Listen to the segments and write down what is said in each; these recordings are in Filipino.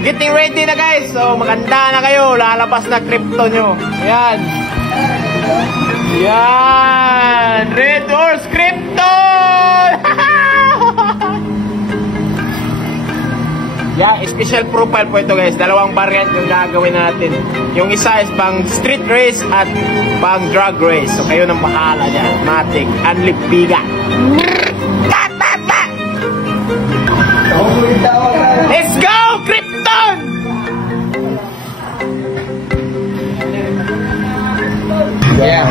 getting ready na guys. So maganda na kayo, lalabas na crypto nyo. Ayan. Yan, Red Horse Crypto. Yeah, special profile po ito guys. Dalawang variant yung gagawin natin. Yung isa is pang street race at pang drag race. So kayo nang bahala dyan. Matic, Anlipiga. Let's go, Krypton! Yeah.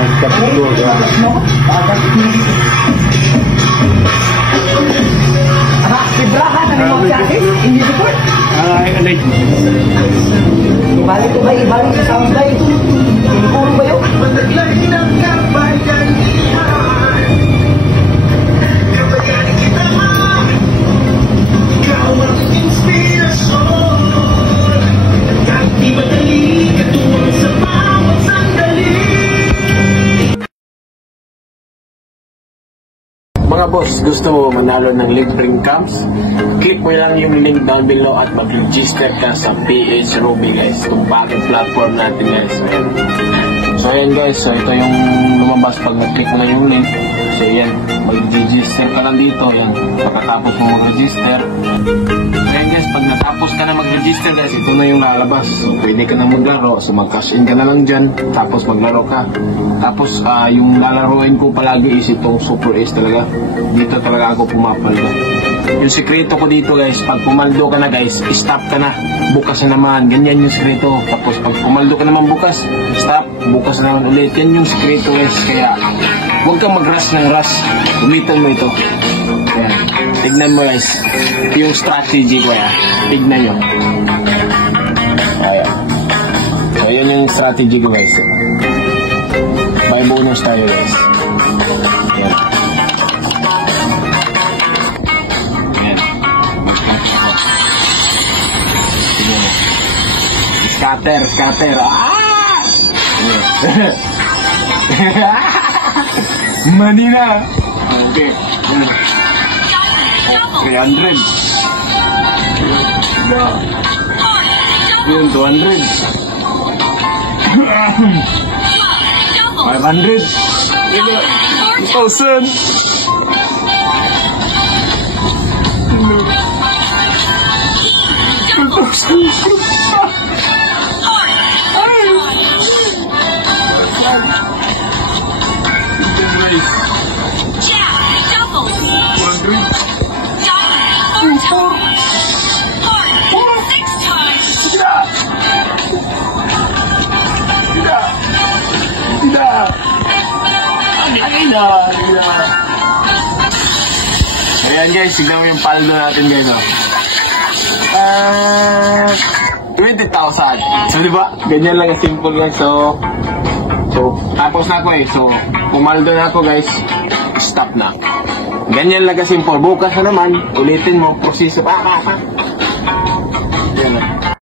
Librahan na naman siya eh. Hindi ito po. Balik ko ba? Ibalik sa soundbay. Puro ba yun? Mga boss, gusto mo manalo ng libreng camps? Click mo lang yung link down below at mag-register ka sa PH Ruby guys. Itong bagong platform natin guys. So ayan guys, so ito yung lumabas pag nag-click mo lang yung link. So ayan, mag-register ka lang dito. Ayan, pagkatapos mo mag-register. So ayan guys, pag natapos ka na mag-register guys, ito na yung lalabas. So pwede ka na maglaro. So mag-cash in ka na lang dyan. Tapos maglaro ka. Tapos yung lalaroin ko palagi is itong Super Ace talaga. Dito talaga ako pumapalda. Yung sekreto ko dito guys, pag pumaldo ka na guys, stop ka na. Bukas na naman. Ganyan yung sekreto. Tapos pag pumaldo ka naman bukas, stop. Bukas na naman ulit. Yan yung sekreto guys. Kaya huwag kang mag-rush ng rush. Umitan mo ito. Ayan. Tignan mo guys. Yung strategy ko yan. Tignan nyo. Ayan. So yun yung strategy ko guys. May bonus tayo guys. Ayan. Ayan. Scatter. Ah! Manina. Okay. 300. Yun, 200. 500. 1,000. 2,000. Ayan guys, tignan mo yung paldo natin guys. 20,000. So diba, ganyan lang yung simple guys. So tapos na ako eh. So pumaldo na ako guys, stop na. Ganyan lang ka simple. Bukas na naman, ulitin mo, proseso pa.